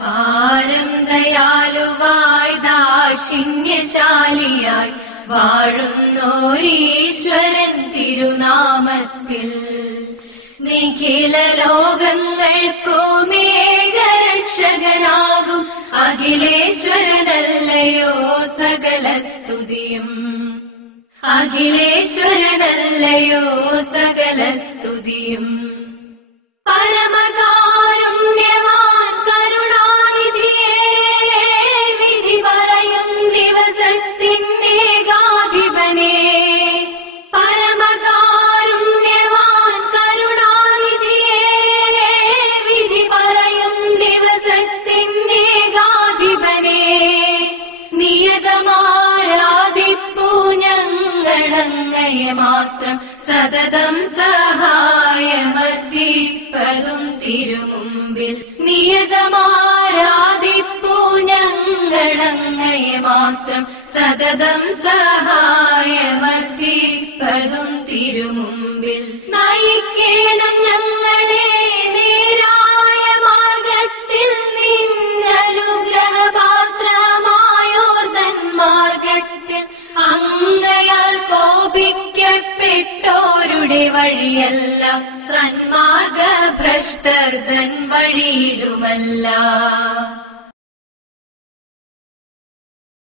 പാരം ദയാലുവായി ദാക്ഷിണ്യശാലിയായി വാഴുന്നോരീശ്വരൻ തിരുനാമത്തിൽ നിഖില ലോകങ്ങൾക്കുമേകരക്ഷകനാകും അഖിലേശ്വരനല്ലയോ സകല സ്തുതിയും. അഖിലേശ്വരനല്ലയോ സകല സ്തുതിയും. പരമകാരുണ്യവാൻ കരുണാനിധിയേ, വിധി പറയും ദിവസത്തിന്നേകാധിപനേ. പരമകാരുണ്യവാൻ കരുണാനിധിയേ, വിധി പറയും ദിവസത്തിന്നേകാധിപനേ. നിയതമാരാധിപ്പൂ ഞങ്ങളങ്ങയെ മാത്രം, സതതം സഹായമർപ്പിപ്പതും തിരുമുമ്പിൽ. നിയതമാരാധിപ്പൂ ഞങ്ങളങ്ങയെ മാത്രം, സതതം സഹായമർപ്പിപ്പതും തിരുമുമ്പിൽ. നയിക്കേണം ഞങ്ങളെ നേരായ മാർഗത്തിൽ, നിന്നനുഗ്രഹപാത്രമായോർതൻ മാർഗത്തിൽ. അങ്ങയാൽ കോപിക്കപ്പെട്ടോരുടെ വഴിയല്ല, സന്മാർഗഭ്രഷ്ടർ തൻ വഴിയിലുമല്ല.